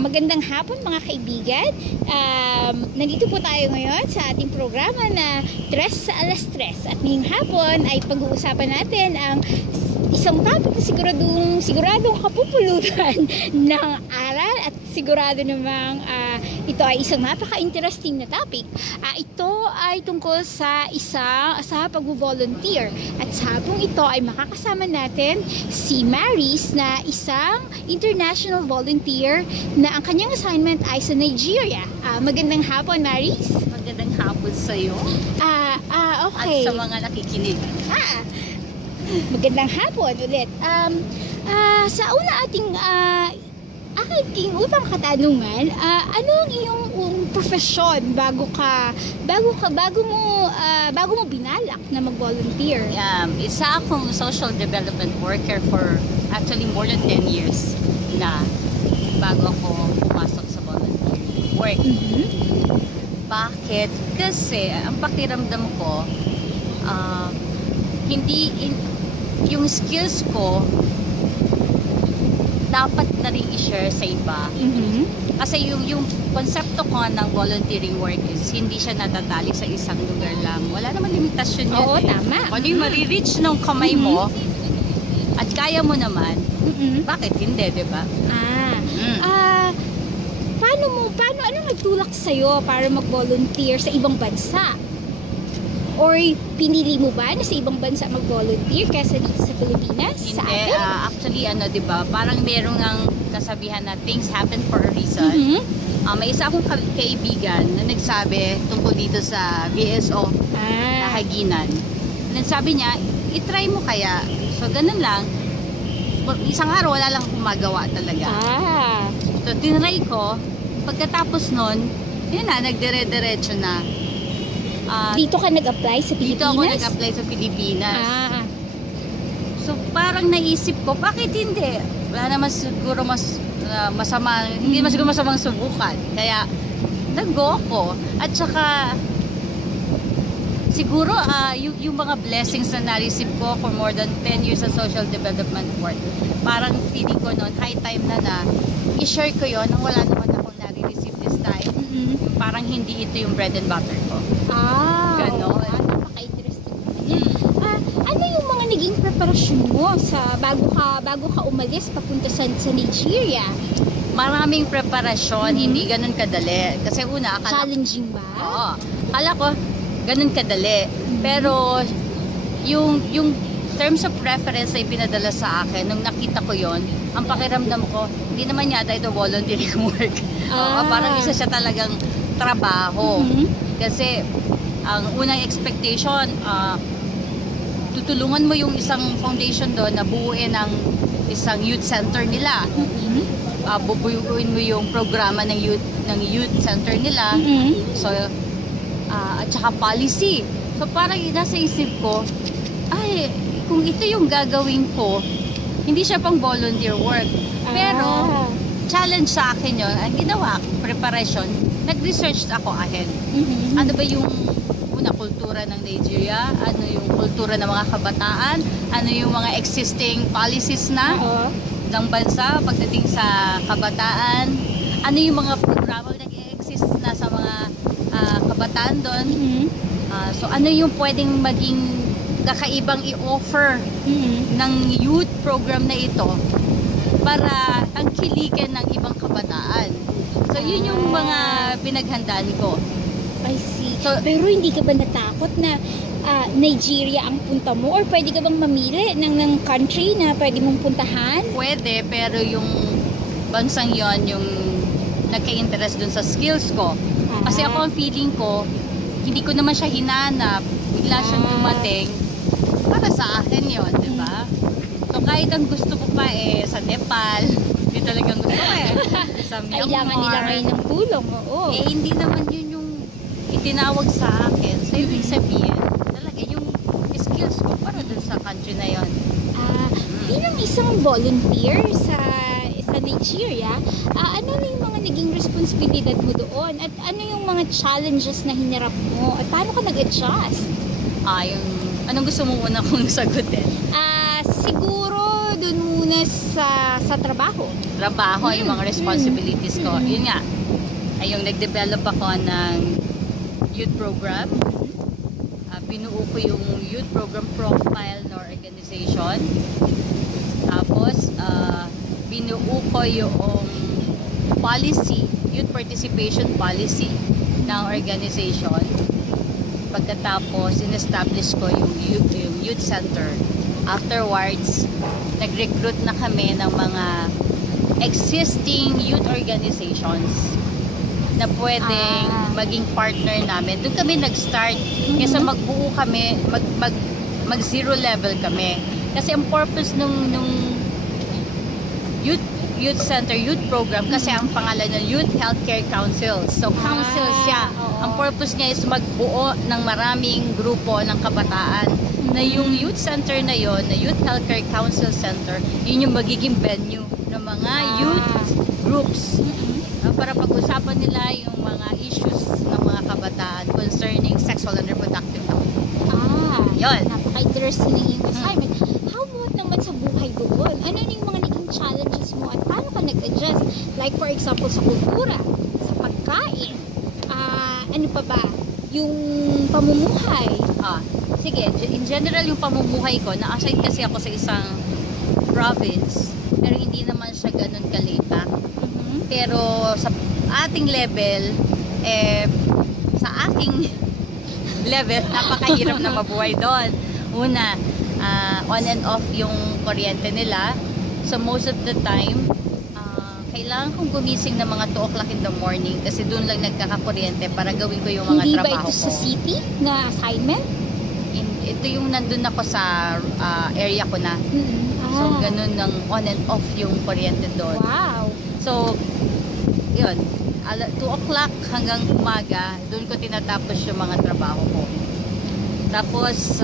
Magandang hapon mga kaibigan. Nandito po tayo ngayon sa ating programa na Tres sa Alas Tres. At ngayong hapon ay pag-uusapan natin ang isang topic na siguradong kapupulutan ng aral at sigurado namang ito ay isang napaka-interesting na topic. Ito ay tungkol sa pag-volunteer. At sa hapong ito ay makakasama natin si Maris na isang international volunteer na ang kanyang assignment ay sa Nigeria. Magandang hapon, Maris. Magandang hapon sa iyo. Okay. At sa mga nakikinig. Magandang hapon ulit. Sa una ating utang katanungan, ano ang iyong profesyon bago mo binalak na mag-volunteer? Isa akong social development worker for actually more than 10 years na bago ako pumasok sa volunteer work. Bakit? Kasi ang pakiramdam ko, yung skills ko dapat na rin i-share sa iba. Kasi yung konsepto ko ng volunteering work is hindi siya natatali sa isang lugar lang. Wala naman limitasyon yun. Oo, tama. Kung yung marireach ng kamay mo at kaya mo naman, bakit hindi, diba? Anong nagtulak sa'yo para mag-volunteer sa ibang bansa? Or pinili mo ba na sa ibang bansa mag-volunteer kaysa dito sa Pilipinas? Hindi. Sa atin? Actually, diba, parang merong ang kasabihan na things happen for a reason. May isa akong kaibigan na nagsabi tungkol dito sa VSO na Haginan. Nagsabi niya, itry mo kaya. So, ganun lang. Isang araw, wala lang gumagawa talaga. So, tinry ko. Pagkatapos nun, yun na, nagdire-diretso na. Dito ka nag-apply sa Pilipinas? Dito ako nag-apply sa Pilipinas. So parang naisip ko, bakit hindi? Wala naman siguro masama, hindi mas siguro masamang subukan. Kaya nag-go ako. At saka siguro yung mga blessings na narisip ko for more than 10 years sa social development work, parang feeling ko noon, high time na i-share ko yon nang wala naman akong nare-receive this time. Parang hindi ito yung bread and butter ko. Ganon. Napaka-interesting. Ano yung mga naging preparasyon mo bago ka umalis papunta sa Nigeria? Maraming preparasyon, hindi ganun kadali. Kasi una, challenging ba? Oo. Akala ko, ganun kadali. Pero, yung terms of reference na ipinadala sa akin, nung nakita ko yon, ang pakiramdam ko, hindi naman yata ito volunteering work. Parang isa siya talagang trabaho. Kasi, ang unang expectation, tutulungan mo yung isang foundation doon na buuin ang isang youth center nila. Bubuuin mo yung programa ng youth center nila. So, at saka policy. So, parang nasa isip ko, kung ito yung gagawin ko, hindi siya pang volunteer work. Pero, challenge sa akin yun. Ang ginawa, preparation, nag-research ako ahead. Ano ba yung kultura ng Nigeria? Ano yung kultura ng mga kabataan? Ano yung mga existing policies na ng bansa pagdating sa kabataan? Ano yung mga programa na nag-exist na sa mga kabataan doon? So, ano yung pwedeng maging kakaibang i-offer ng youth program na ito para tangkilikin ng ibang kabataan. So, yun yung mga pinaghandaan ko. I see. So, pero hindi ka ba natakot na Nigeria ang punta mo? Or pwede ka bang mamili ng country na pwede mong puntahan? Pwede, pero yung bansang yon yung nagka-interest dun sa skills ko. Kasi ako ang feeling ko, hindi ko naman siya hinanap. Bigla siyang dumating. Para sa akin yon, di ba? So, kahit ang gusto ko pa sa Nepal, hindi talagang gusto ko sa Myanmar. Kailangan nila ngayon ng tulong, oo. Hindi naman yun yung itinawag sa akin. So, ibig sabihin, talaga yung skills ko para dun sa country na yon. Bilang isang volunteer sa Nigeria, ano na yung mga naging responsibilidad mo doon? At ano yung mga challenges na hinarap mo? At paano ka nag-adjust? Anong gusto mo una kong sagutin? Siguro dun muna sa trabaho. Trabaho, yung mga responsibilities ko. Yun nga, ay yung nag-develop ako ng youth program. Binuo ko yung youth program profile ng organization. Tapos, binuo ko yung policy, youth participation policy ng organization. Pagkatapos, in-establish ko yung youth center. Afterwards, nag-recruit na kami ng mga existing youth organizations na pwedeng maging partner namin. Doon kami nag-start kaysa magbuo kami, mag-zero level kami. Kasi ang purpose nung youth center, youth program, kasi ang pangalan ng Youth Healthcare Council. So, council siya. Ang purpose niya is magbuo ng maraming grupo ng kabataan na yung youth center na yon, na Youth Healthcare Council Center, yun yung magiging venue ng mga youth groups. Para pag-usapan nila yung mga issues ng mga kabataan concerning sexual and reproductive health. Yun. Napaka-interesting na yung assignment. How about naman sa buhay doon? Ano yung mga naging challenges mo at paano ka nag-adjust? Like for example, sa kultura, sa pagkain, ano pa ba? Yung pamumuhay. Sige, in general yung pamumuhay ko, na-assign kasi ako sa isang province, pero hindi naman siya ganun ka-laid-back. Pero sa ating level, sa aking level, napakahirap na mabuhay doon. Una, on and off yung kuryente nila. So most of the time, kailangan kong gumising ng mga 2 o'clock in the morning kasi doon lang nagkakakuryente para gawin ko yung mga Hindi trabaho ko. Hindi ba ito sa city na assignment? Ito yung nandun ako sa area ko na. So ganun ng on and off yung kuryente doon. Wow! So, yun, 2 o'clock hanggang umaga, doon ko tinatapos yung mga trabaho ko. Tapos,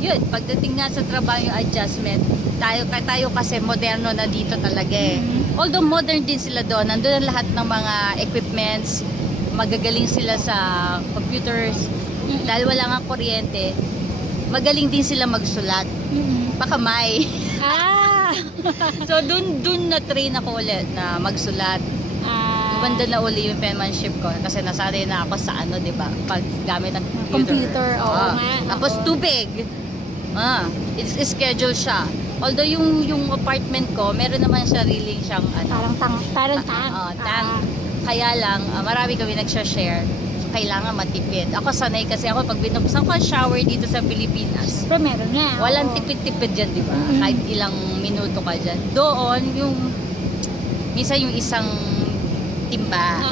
yun, pagdating nga sa trabaho yung adjustment, tayo kasi moderno na dito talaga eh. Although modern din sila doon, nandun ang lahat ng mga equipments, magagaling sila sa computers, dahil wala nga kuryente, magaling din sila magsulat. Pakamay. So, dun na-train ako ulit na magsulat. Banda na uli yung penmanship ko kasi nasanay na ako sa di ba? Pag gamit ng computer. Tapos tubig. It's schedule siya. Although yung apartment ko, meron naman sariling siyang Parang tank. Kaya lang, marami kami nagsha-share. Kailangan matipid. Ako sanay kasi ako pag binuksan ko ang shower dito sa Pilipinas. Pero meron nga. Walang tipid-tipid dyan, di ba? Kahit ilang minuto ka dyan. Doon, minsan yung isang timba.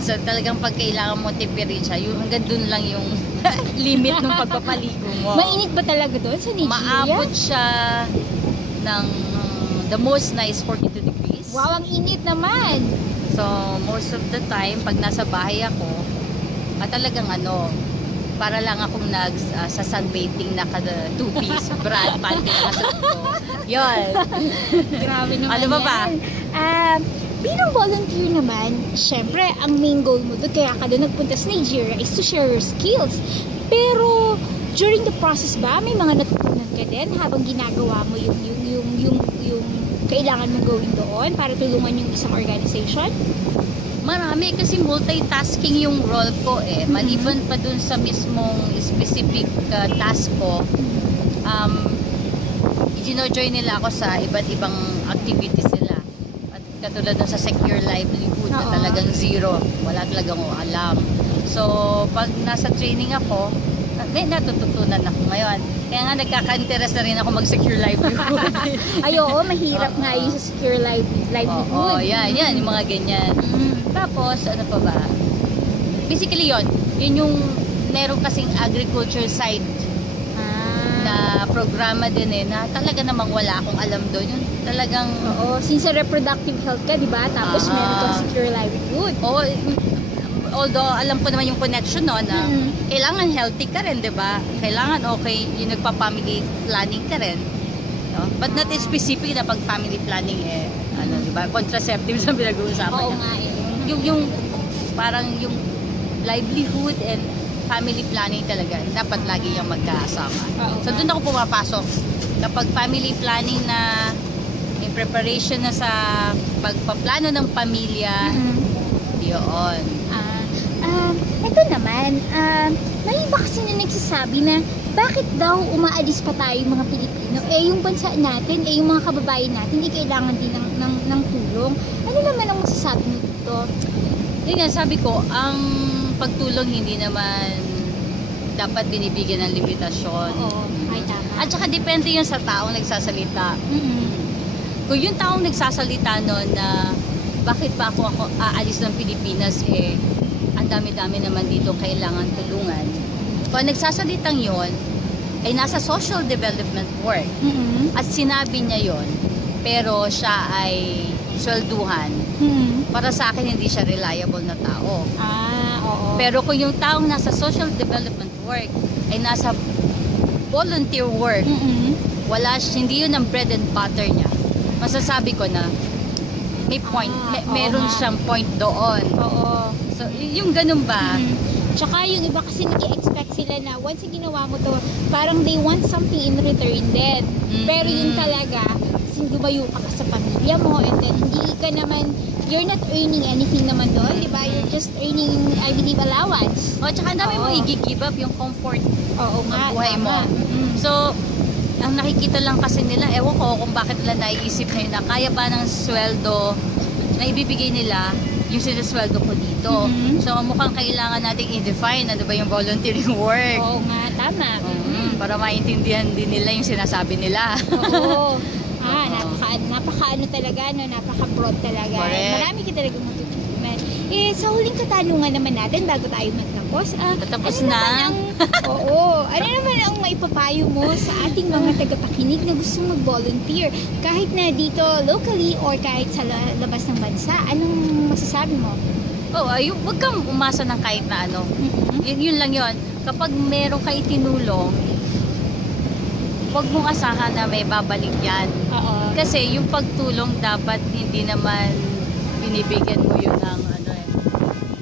So, talagang pag kailangan mo tipirin siya, yung hanggang dun lang yung limit ng pagpapaligo mo. Mainit ba talaga doon sa Nigeria? Maabot siya ng the most na is 42 degrees. Wow, ang init naman. So, most of the time, pag nasa bahay ako, talagang para lang akong sa sunbathing na two-piece brand panty na nasuot ko. Yun. Grabe naman ano ba? Bilang volunteer naman, syempre, ang main goal mo doon, kaya ka doon nagpunta sa Nigeria, is to share your skills. Pero, during the process ba, may mga natutunan ka din habang ginagawa mo yung kailangan mong gawin doon para tulungan yung isang organization? Marami kasi multitasking yung role ko eh. Maliban pa dun sa mismong specific task ko, i-join nila ako sa iba't ibang activities nila. At katulad dun sa secure livelihood na talagang zero. Wala talagang alam. So, pag nasa training ako, may natututunan ako ngayon. Kaya nga nagkaka-interest na rin ako mag-secure livelihood. Mahirap nga yung secure livelihood. Yan, yung mga ganyan. Tapos, ano pa ba? Basically yun yung meron kasing agriculture side na programa din na talaga namang wala akong alam doon. Yung talagang... Since sa reproductive health ka, di ba? Tapos meron kang secure livelihood. Although alam ko naman yung connection na kailangan healthy ka rin, di ba? Kailangan okay, yung nagpa-family planning ka rin. No? But not specific na pag family planning di ba? Contraceptives ang pinag-uusapan niya. Nga Yung parang yung livelihood and family planning talaga, dapat lagi yung magkasama. Oo. So doon ako pumapasok. Kapag family planning na, in preparation na sa pagpaplano ng pamilya, yun. Ito naman, may iba kasi na nagsasabi na bakit daw umaalis pa tayo mga Pilipino? Yung bansa natin, yung mga kababayan natin, kailangan din ng tulong. Ano naman ang masasabi mo dito? Yun nga, sabi ko, ang pagtulong hindi naman dapat binibigyan ng limitasyon. Oo, ay tama. At saka depende yun sa taong nagsasalita. Kung yung taong nagsasalita noon na bakit pa ako aalis ng Pilipinas, ang dami-dami naman dito kailangan tulungan. Kung nagsasalitang yon ay nasa social development work at sinabi niya yon, pero siya ay swelduhan, para sa akin hindi siya reliable na tao. Oo. Pero kung yung taong nasa social development work ay nasa volunteer work, hindi yun ang bread and butter niya, masasabi ko na may point, meron siyang point doon. Oo. So, yung ganun ba? Tsaka yung iba kasi nag-expect sila na once ginawa mo to, parang they want something in return din. Pero yun talaga, lumayo ka sa pamilya mo, and then hindi ka naman, you're not earning anything naman doon, di ba? You're just earning, I believe, allowance. Tsaka ang dami mo i-give up yung comfort ng buhay mo. So, ang nakikita lang kasi nila, ewan ko kung bakit nila naiisip na yun na kaya ba ng sweldo na ibibigay nila yung sinasweldo ko dito. So, mukhang kailangan nating i-define ano ba yung volunteering work. Oo nga, tama. Para maintindihan din nila yung sinasabi nila. Oo. Napaka-ano talaga, napaka-broad talaga. Correct. Marami ka talaga matutunan. Sa huling katanungan naman natin, bago tayo magtapos, Tatapos ano na? Ano naman ang maipapayo mo sa ating mga tagapakinig na gusto mag-volunteer? Kahit na dito locally or kahit sa labas ng bansa, anong masasabi mo? Huwag kang umasa ng kahit na ano. Yun lang yun. Kapag meron kayo tinulong, huwag mong asahan na may babalik yan. Kasi yung pagtulong dapat hindi naman binibigyan mo yun ng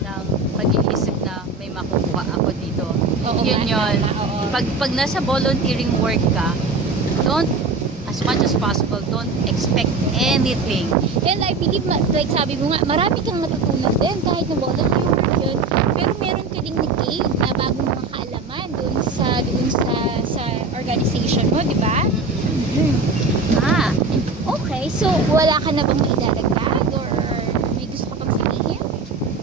ng pag-iisip na may makukuha ako dito. Yun. Pag nasa volunteering work ka, as much as possible, don't expect anything. And I believe, like sabi mo nga, marami kang matutunan din kahit na volunteer work yun. Pero meron ka ding nag-gain na bagong mga kaalaman doon sa organization mo, di ba? Okay. So, wala ka na bang idadagdag or may gusto ka pang sabihin?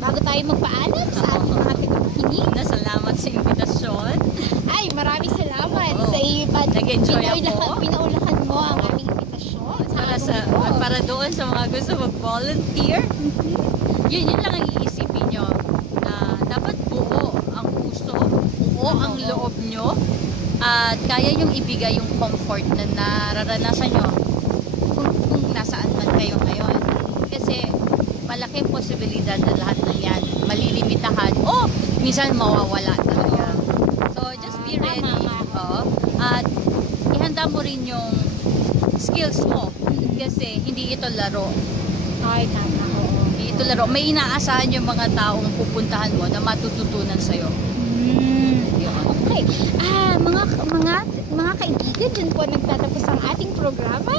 Bago tayo magpaalam sa ating mga tagapakinig? Salamat sa invitasyon. Ay, maraming salamat sa iyo. Nag-enjoy ako. Pinaulakan mo ang aming invitasyon. Para doon sa mga gusto mag-volunteer, yun lang ang iisipin nyo. Na dapat buo ang puso, buo ang loob nyo, at kaya yung ibigay yung comfort na nararanasan nyo kung nasaan man kayo ngayon. Kasi malaking posibilidad na lahat ng yan malilimitahan o minsan mawawala talaga. So just be ready. At ihanda mo rin yung skills mo kasi hindi ito laro. Ay, tama. Hindi ito laro. May inaasahan yung mga taong pupuntahan mo na matututunan sa'yo. Okay. Mga kaibigan, dyan po nagtatapos ang ating programa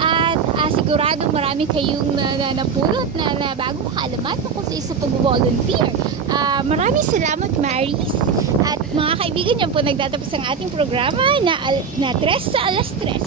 at sigurado marami kayong napulot na bagong kaalaman tungkol sa isa pag-volunteer. Maraming salamat, Maris. At mga kaibigan, dyan po nagtatapos ang ating programa na Tres sa Alas Tres.